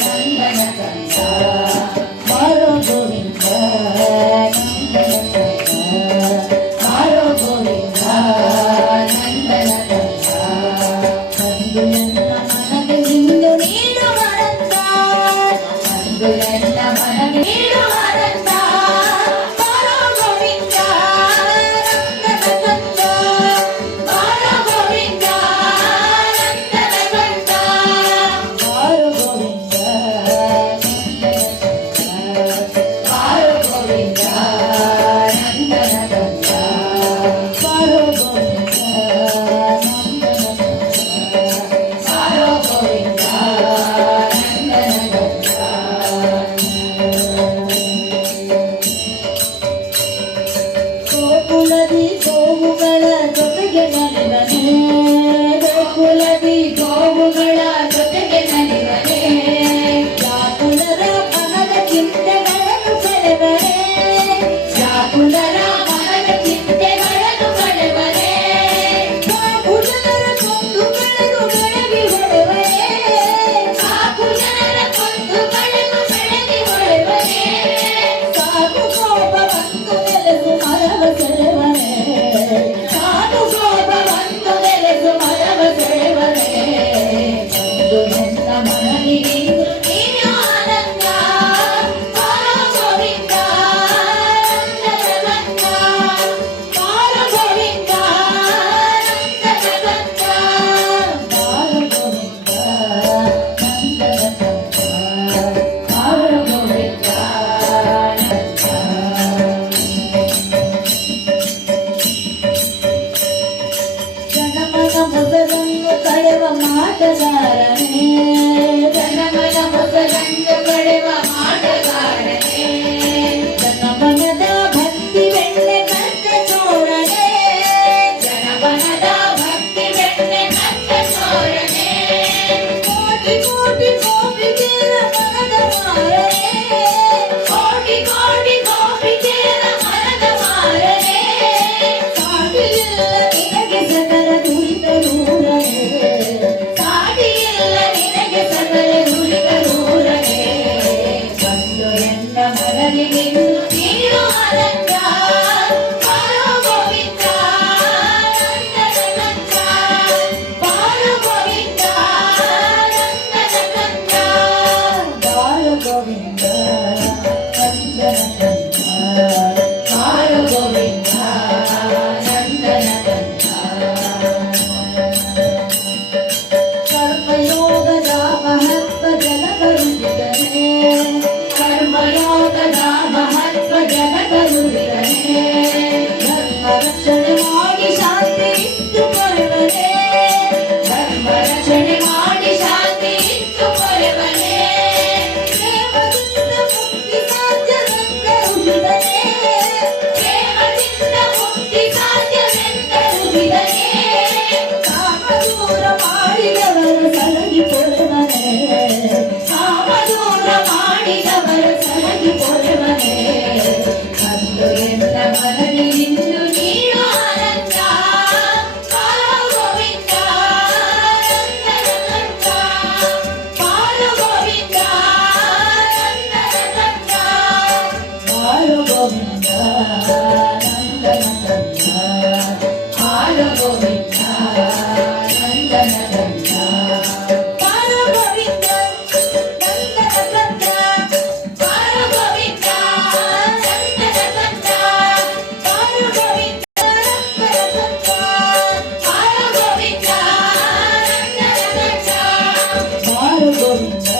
ನಂದನ ಕಂದ ಬಾರೋ ಗೋವಿಂದ ನಂದನ ಕಂದ ಬಾರೋ ಗೋವಿಂದ ನಂದನ ಕಂದ ಕಂದು ನನ್ನ ಮನಗೆ ಇಂದು ನೀಡು ಆನಂದ ಕಂದು ನನ್ನ ಮನಗೆ ನೀಡು ಆನಂದ ಬಾರೋ ಗೋವಿಂದ ನಂದನ ಕಂದ ಬಾರೋ ಗೋವಿಂದ ನಂದನ ಕಂದ ಬಾರೋ ಗೋವಿಂದ ಬಾರೋ ಗೋವಿಂದ ನಂದನ ಕಂದ ಬಾರೋ ಗೋವಿಂದ ಬಾರೋ ಗೋವಿಂದ ನಂದನ ಕಂದ ಗೋಕುಲದಿ ಗೋವುಗಳ ಜೊತೆಗೆ ನಲಿವನೆ ಗೋಕುಲದಿ ಗೋವುಗಳ ಜೊತೆಗೆ ನಲಿವನೆ ವ್ಯಾಕುಲರ ಮನದ ಚಿಂತೆಗಳನ್ನು ಕಳೆವನೆ ವ್ಯಾಕುಲರ ಮನದ ಚಿಂತೆಗಳನ್ನು ಕಳೆವನೆ ಕಾಕುಲರ ಕೊಂದುಗಳನ್ನು ಬೆಳಗಿ ಹೊಳೆವನೆ ಕಾಕುಲರ ಕೊಂದುಗಳನ್ನು ಬೆಳಗಿ ಹೊಳೆವನೆ ಸಾಕು ಕೋಪ ಬಂದು ನೆಲೆಸು ಮರವ ಸೆಳೆವನೆ ಸಾಕು ಕೋಪ ಬಂದು ನೆಲೆಸು ಮರವ ಸೆಳೆವನೆ ಬಂದು ನನ್ನ ಮನನಿಗಿಂದು ನೀನು ಆನಂದ ಬಾರೋ ಗೋವಿಂದ ನಂದನ ಕಂದ ಬಾರೋ ಗೋವಿಂದ ನಂದನ ಕಂದ ಬಾರೋ ಗೋವಿಂದ ನಂದನ ಕಂದ ಬಾರೋ ಗೋವಿಂದ ಜನಮನ ಮೊದಲನ್ನು ಕಳೆವ ಮಾಟಗಾರನೇ ಜನಮನ ಮೊದಲನ್ನು ಕಳೆವ ಮಾಟಗಾರನೇ ಜನಮನದ ಭಕ್ತಿ ಬೆಣ್ಣೆ ಕತ್ತ ಚೋರನೇ ಜನಮನದ ಭಕ್ತಿ ಬೆಣ್ಣೆ ಕತ್ತ ಚೋರನೇ ಕೋಟಿ ಕೋಟಿ ಗೋಪಿಕೆಯರ ಮನದ ಮಾರನೇ ಕೋಟಿ ಕೋಟಿ ಗೋಪಿಕೆಯರ ಮನದ ಮಾರನೇ ಸಾಟಿಯಿಲ್ಲ ನಿನಗೆ ಸಕಲ ದುರಿತರೂರನೇ ಸಾಟಿಯಿಲ್ಲ ನಿನಗೆ ಸಕಲ ದುರಿತರೂರನೇ ಬಂದು ಎನ್ನ ಮನನಿಗಿಂದು ನೀನು ಆನಂದ ಬಾರೋ ಗೋವಿಂದ ನಂದನ ಕಂದ ಬಾರೋ ಗೋವಿಂದ ನಂದನ ಕಂದ ಬಾರೋ ಗೋವಿಂದ ನಂದನ ಕಂದ ಬಾರೋ ಗೋವಿಂದ ನಂದನ ಕಂದ ಕರ್ಮಯೋಗದ ಮಹತ್ವ ಜಗದರುಳಿದನೆ ಕರ್ಮಯೋಗದ ಮಹತ್ವ ಜಗದರುಳಿದನೆ ಧರ್ಮ ರಕ್ಷಣೆ ಮಾಡಿ ಶಾಂತಿ ಇತ್ತು ಕೊರೆವನೆ ಧರ್ಮ ರಕ್ಷಣೆ ಮಾಡಿ ಶಾಂತಿ ಇತ್ತು ಕೊರೆವನೆ ಪ್ರೇಮದಿಂದ ಮುಕ್ತಿ ಸಾಧ್ಯವೆಂದರುಳಿದನೆ ಪ್ರೇಮದಿಂದ ಮುಕ್ತಿ ಸಾಧ್ಯವೆಂದರುಳಿದನೆ ಕಾಮ ದೂರ ಮಾಡಿದವರು ಸಲಗಿ ಕೊರೆವನೆ ಕಾಮ ದೂರ ಮಾಡಿದವರು ಸಲಗಿ ಕೊರೆವನೆ ಅಂದು ಎನ್ನ ಮನನಿಗಿಂದು ನೀನು ಆನಂದ ಬಾರೋ ಗೋವಿಂದ ನಂದನ ಕಂದ ಬಾರೋ ಗೋವಿಂದ ನಂದನ ಕಂದ ಬಾರೋ ಗೋವಿಂದ ನಂದನ ಕಂದ ಬಾರೋ ಗೋವಿಂದ ನಂದನ ಕಂದ ಬಾರೋ ಗೋವಿಂದ ನಂದನ ಕಂದ ಬಾರೋ ಗೋವಿಂದ ನಂದನ ಕಂದ ಬಾರೋ ಗೋವಿಂದ ನಂದನ ಕಂದ ಬಾರೋ ಗೋವಿಂದ ನಂದನ ಕಂದ ಬಾರೋ ಗೋವಿಂದ